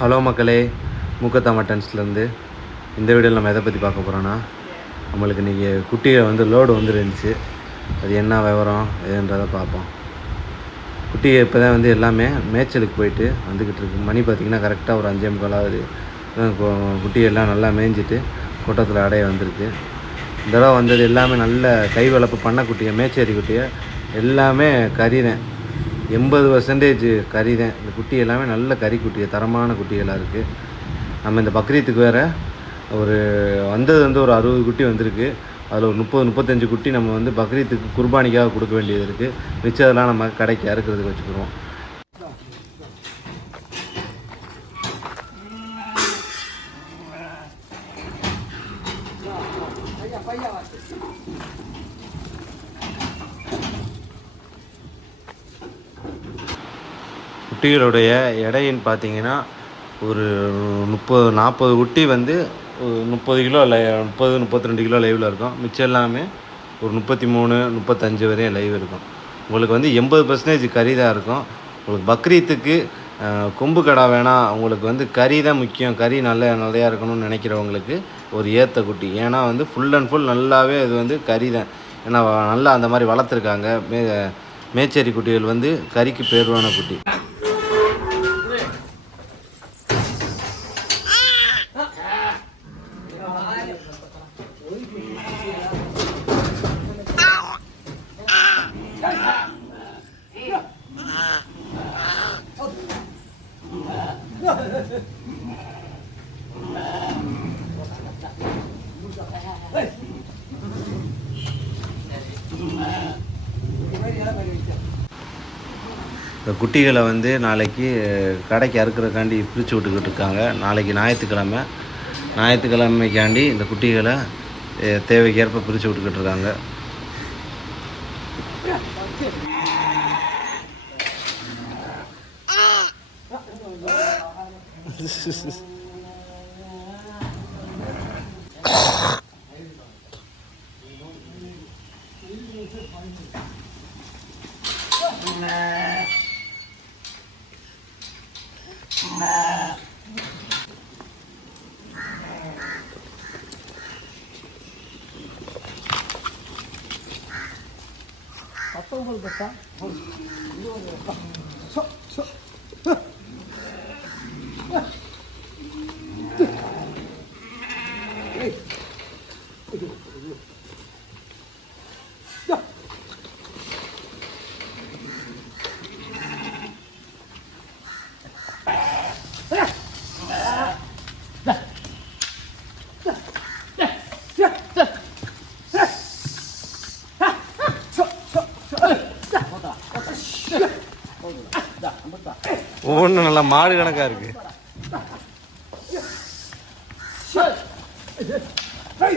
Hello மக்களே முக்கத்தா மட்டன்ஸ்லேருந்து இந்த வீடியோவில் நம்ம எதை பற்றி பார்க்க போகிறோன்னா நம்மளுக்கு இன்றைக்கி குட்டியை வந்து லோடு வந்துருந்துச்சு. அது என்ன விவரம் எதுன்றதை பார்ப்போம். குட்டியை இப்போ தான் வந்து எல்லாமே மேய்ச்சலுக்கு போயிட்டு வந்துக்கிட்டு இருக்கு. மணி பார்த்திங்கன்னா கரெக்டாக ஒரு அஞ்சே முக்கால் குட்டியெல்லாம் நல்லா மேய்ஞ்சிட்டு கூட்டத்தில் அடைய வந்திருக்கு. இந்த தடவை வந்தது எல்லாமே நல்ல கை வளர்ப்பு பண்ண குட்டியை மேச்சேரி குட்டியை எல்லாமே கறி தான். எண்பது பர்சன்டேஜ் கறி தான். இந்த குட்டி எல்லாமே நல்ல கறி குட்டி தரமான குட்டிகளாக இருக்குது நம்ம இந்த பக்ரீத்துக்கு வேறு ஒரு வந்தது வந்து ஒரு அறுபது குட்டி வந்திருக்கு. அதில் ஒரு முப்பது முப்பத்தஞ்சு குட்டி நம்ம வந்து பக்ரீத்துக்கு குர்பானிக்காக கொடுக்க வேண்டியது இருக்குது மிச்சம் அதெல்லாம் நம்ம கடைக்கு அறுக்கிறதுக்கு வச்சுக்கிறோம். குட்டிகளுடைய எடைன்னு பார்த்தீங்கன்னா ஒரு முப்பது நாற்பது குட்டி வந்து முப்பது கிலோ லை முப்பது முப்பத்தி ரெண்டு கிலோ லைவில் இருக்கும். மிச்சம் எல்லாமே ஒரு முப்பத்தி மூணு முப்பத்தஞ்சு வரையும் லைவ் இருக்கும். உங்களுக்கு வந்து எண்பது பர்சன்டேஜ் கறி தான் இருக்கும். உங்களுக்கு பக்ரீத்துக்கு கொம்பு கடா வேணாம் உங்களுக்கு வந்து கறி தான் முக்கியம். கறி நல்ல நிறையா இருக்கணும்னு நினைக்கிறவங்களுக்கு ஒரு ஏற்ற குட்டி. ஏன்னா வந்து ஃபுல் அண்ட் ஃபுல் நல்லாவே அது வந்து கறி தான். ஏன்னா நல்லா அந்த மாதிரி வளர்த்துருக்காங்க. மே மேச்சேரி குட்டிகள் வந்து கறிக்கு பேருவான குட்டி. இந்த குட்டிகளை வந்து நாளைக்கு கடைக்கு அறுக்கிறக்காண்டி பிரித்து விட்டுக்கிட்டு இருக்காங்க. நாளைக்கு ஞாயிற்றுக்கிழமை. ஞாயிற்றுக்கிழமைக்காண்டி இந்த குட்டிகளை தேவைக்கேற்ப பிரித்து விட்டுக்கிட்டு இருக்காங்க. Apa boleh betul? ஒவ்வொன்றும் நல்லா மாடு கணக்கா இருக்கு Hey!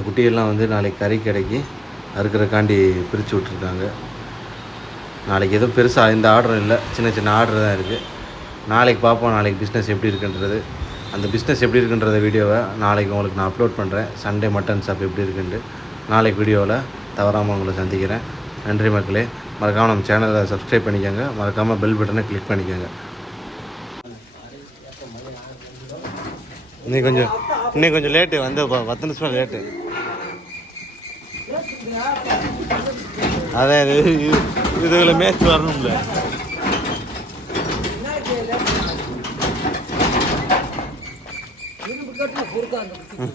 குட்டியெல்லாம் வந்து நாளைக்கு கறி கடைக்கு அறுக்கிறக்காண்டி பிரித்து விட்ருக்காங்க நாளைக்கு எதுவும் பெருசாக இந்த ஆர்டர் இல்லை. சின்ன சின்ன ஆர்டர் தான் இருக்குது நாளைக்கு பார்ப்போம் நாளைக்கு பிஸ்னஸ் எப்படி இருக்குன்றது. அந்த பிஸ்னஸ் எப்படி இருக்குன்றத வீடியோவை நாளைக்கு உங்களுக்கு நான் அப்லோட் பண்ணுறேன் சண்டே மட்டன் ஷாப் எப்படி இருக்குன்ட்டு. நாளைக்கு வீடியோவில் தவறாமல் உங்களை சந்திக்கிறேன். நன்றி மக்களே. மறக்காமல் நம்ம சேனலை சப்ஸ்கிரைப் பண்ணிக்கோங்க. மறக்காமல் பெல் பட்டனை கிளிக் பண்ணிக்கோங்க. இன்னைக்கு கொஞ்சம் இன்னைக்கு கொஞ்சம் லேட்டு வந்து பத்து நிமிஷம் லேட்டு அதான் இது இது- இதுகளை மேட்ச் வரணும்ல. 모르고 하는 거지.